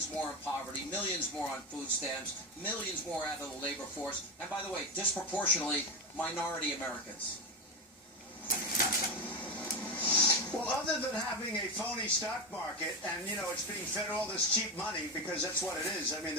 millions more in poverty, millions more on food stamps, millions more out of the labor force, and by the way, disproportionately, minority Americans. Well, other than having a phony stock market, and, you know, it's being fed all this cheap money, because that's what it is. I mean,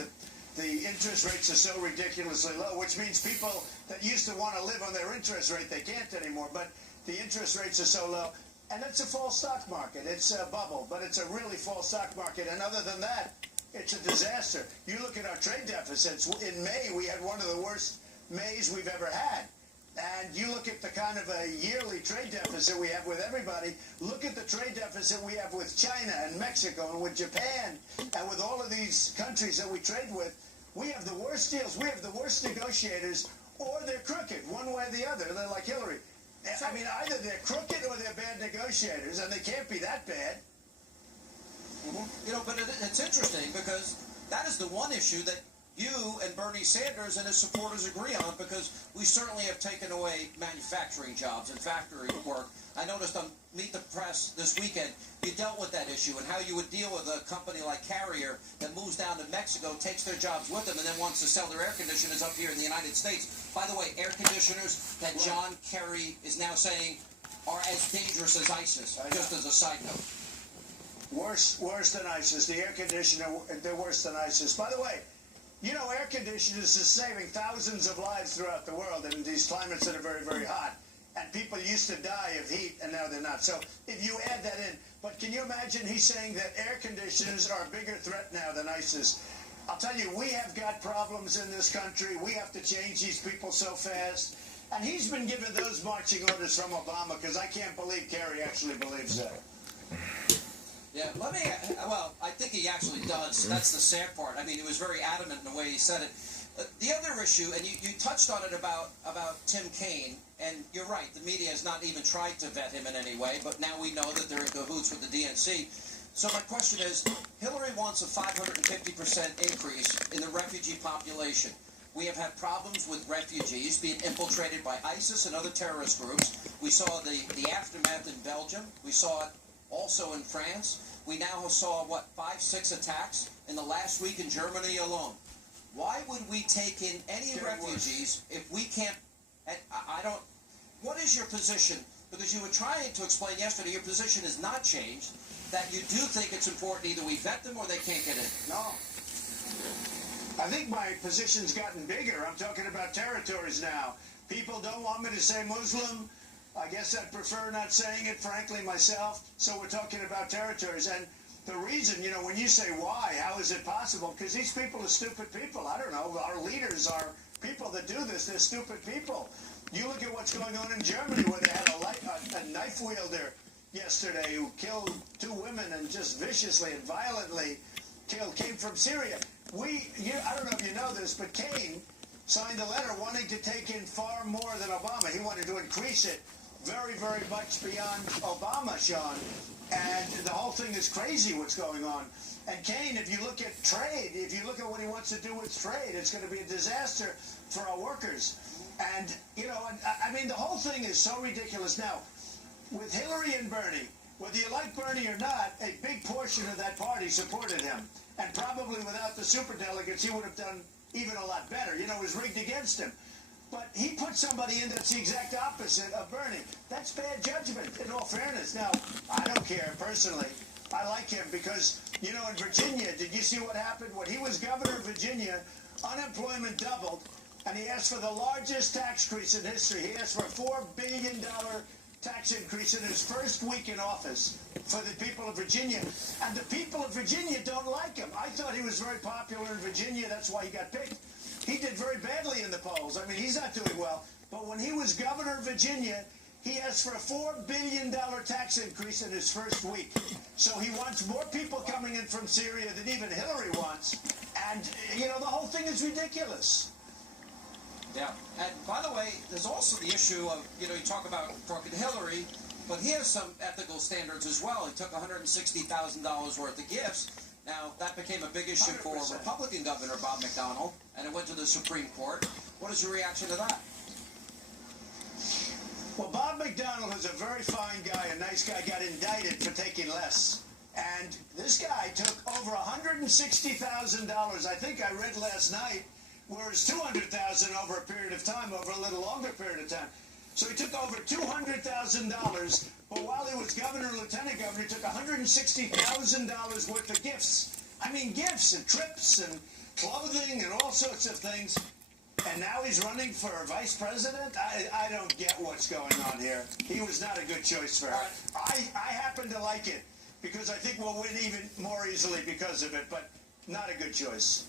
the interest rates are so ridiculously low, which means people that used to want to live on their interest rate, they can't anymore. But the interest rates are so low. And it's a false stock market. It's a bubble, but it's a really false stock market. And other than that, it's a disaster. You look at our trade deficits. In May, we had one of the worst Mays we've ever had. And you look at the kind of a yearly trade deficit we have with everybody. Look at the trade deficit we have with China and Mexico and with Japan and with all of these countries that we trade with. We have the worst deals. We have the worst negotiators, or they're crooked, one way or the other. They're like Hillary. I mean, either they're crooked or they're bad negotiators, and they can't be that bad. You know, but it's interesting because that is the one issue that you and Bernie Sanders and his supporters agree on, because we certainly have taken away manufacturing jobs and factory work. I noticed on Meet the Press this weekend, you dealt with that issue and how you would deal with a company like Carrier that moves down to Mexico, takes their jobs with them, and then wants to sell their air conditioners up here in the United States. By the way, air conditioners that John Kerry is now saying are as dangerous as ISIS, just as a side note. Worse than ISIS. The air conditioner, they're worse than ISIS. By the way, you know, air conditioners is saving thousands of lives throughout the world in these climates that are very, very hot. And people used to die of heat, and now they're not. So if you add that in, but can you imagine he's saying that air conditioners are a bigger threat now than ISIS? I'll tell you, we have got problems in this country. We have to change these people so fast. And he's been given those marching orders from Obama, because I can't believe Kerry actually believes that. Yeah, well, I think he actually does. That's the sad part. I mean, he was very adamant in the way he said it. The other issue, and you touched on it about Tim Kaine, and you're right, the media has not even tried to vet him in any way, but now we know that they're in cahoots with the DNC. So my question is, Hillary wants a 550% increase in the refugee population. We have had problems with refugees being infiltrated by ISIS and other terrorist groups. We saw the aftermath in Belgium. We saw it also in France. We now saw, 5-6 attacks in the last week in Germany alone. Why would we take in any refugees if we can't? What is your position? Because you were trying to explain yesterday, your position has not changed, that you do think it's important either we vet them or they can't get in. No. I think my position's gotten bigger. I'm talking about territories now. People don't want me to say Muslim. I guess I'd prefer not saying it, frankly, myself. So we're talking about territories. And the reason, you know, when you say why, how is it possible? Because these people are stupid people. I don't know. Our leaders are people that do this. They're stupid people. You look at what's going on in Germany, where they had a knife wielder yesterday who killed 2 women and just viciously and violently came from Syria. I don't know if you know this, but Kaine signed a letter wanting to take in far more than Obama. He wanted to increase it very, very much beyond Obama, Sean. And the whole thing is crazy what's going on. And Kaine, if you look at trade, if you look at what he wants to do with trade, it's going to be a disaster for our workers. And, you know, I mean, the whole thing is so ridiculous. Now, with Hillary and Bernie, whether you like Bernie or not, a big portion of that party supported him. And probably without the superdelegates, he would have done even a lot better. You know, it was rigged against him. But he put somebody in that's the exact opposite of Bernie. That's bad judgment, in all fairness. Now, I don't care personally. I like him because, you know, in Virginia, did you see what happened? When he was governor of Virginia, unemployment doubled, and he asked for the largest tax increase in history. He asked for a $4 billion tax increase in his first week in office for the people of Virginia. And the people of Virginia don't like him. I thought he was very popular in Virginia. That's why he got picked. He did very badly in the polls. I mean, he's not doing well. But when he was governor of Virginia, he asked for a $4 billion tax increase in his first week. So he wants more people coming in from Syria than even Hillary wants. And, you know, the whole thing is ridiculous. Yeah. And by the way, there's also the issue of, you know, you talk about talking to Hillary, but he has some ethical standards as well. He took $160,000 worth of gifts. Now, that became a big issue 100%. For Republican Governor Bob McDonnell, and it went to the Supreme Court. What is your reaction to that? Well, Bob McDonnell is a very fine guy, a nice guy, got indicted for taking less. And this guy took over $160,000, I think I read last night, whereas $200,000 over a period of time, over a little longer period of time. So he took over $200,000, but while he was governor and lieutenant governor, he took $160,000 worth of gifts. I mean, gifts and trips and clothing and all sorts of things. And now he's running for vice president? I don't get what's going on here. He was not a good choice for her. I happen to like it because I think we'll win even more easily because of it, but not a good choice.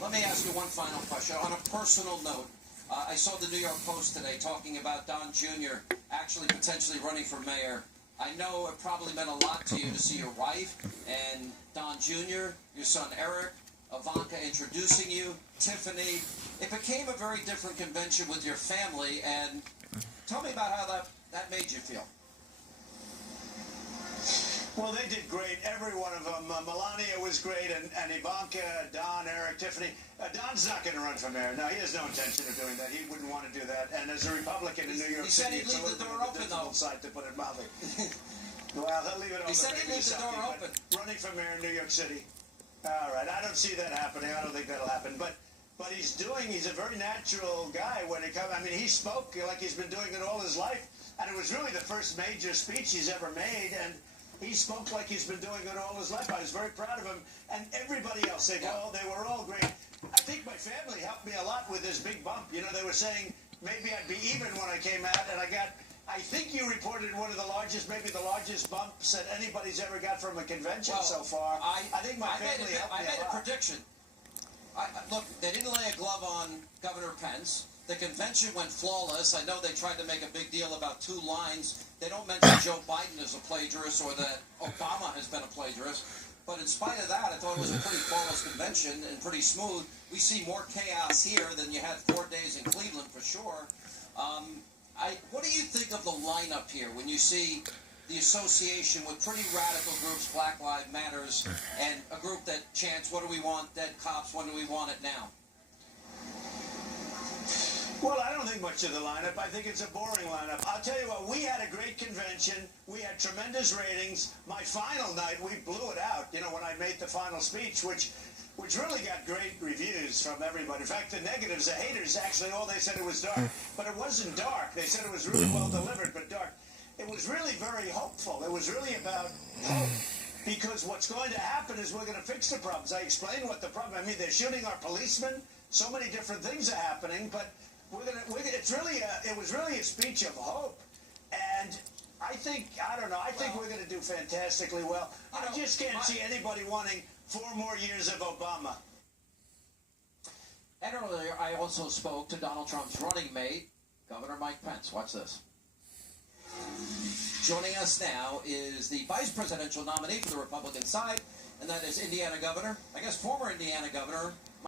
Let me ask you one final question. On a personal note, I saw the New York Post today talking about Don Jr. actually potentially running for mayor. I know it probably meant a lot to you to see your wife and Don Jr., your son Eric, Ivanka introducing you, Tiffany. It became a very different convention with your family, and tell me about how that made you feel. Well, they did great, every one of them. Melania was great, and Ivanka, Don, Eric, Tiffany. Don's not going to run for mayor. No, he has no intention of doing that. He wouldn't want to do that. And as a Republican in New York City, it's a little bit of a difficult side, to put it mildly. Well, he'll leave it open. He said he'd leave the door open. Running for mayor in New York City. All right, I don't see that happening. I don't think that'll happen. But he's a very natural guy when it comes. I mean, he spoke like he's been doing it all his life. And it was really the first major speech he's ever made. And he spoke like he's been doing it all his life. I was very proud of him. And everybody else, they were all great. I think my family helped me a lot with this big bump. You know, they were saying maybe I'd be even when I came out, and I think you reported one of the largest, maybe the largest bumps that anybody's ever got from a convention so far. I think my family helped me a lot. I made a prediction. Look, they didn't lay a glove on Governor Pence. The convention went flawless. I know they tried to make a big deal about 2 lines. They don't mention Joe Biden as a plagiarist or that Obama has been a plagiarist. But in spite of that, I thought it was a pretty flawless convention and pretty smooth. We see more chaos here than you had 4 days in Cleveland for sure. What do you think of the lineup here when you see the association with pretty radical groups, Black Lives Matters, and a group that chants, what do we want, dead cops, when do we want it now? Well, I don't think much of the lineup. I think it's a boring lineup. I'll tell you what, we had a great convention. We had tremendous ratings. My final night, we blew it out, you know, when I made the final speech, which really got great reviews from everybody. In fact, the negatives, the haters, actually, all they said it was dark. But it wasn't dark. They said it was really well delivered, but dark. It was really very hopeful. It was really about hope. Because what's going to happen is we're going to fix the problems. I explained what the problem. I mean, they're shooting our policemen. So many different things are happening, but it was really a speech of hope. And I think we're going to do fantastically well. I just can't see anybody wanting 4 more years of Obama. And earlier, I also spoke to Donald Trump's running mate, Governor Mike Pence. Watch this. Joining us now is the vice presidential nominee for the Republican side, and that is Indiana Governor, I guess former Indiana Governor,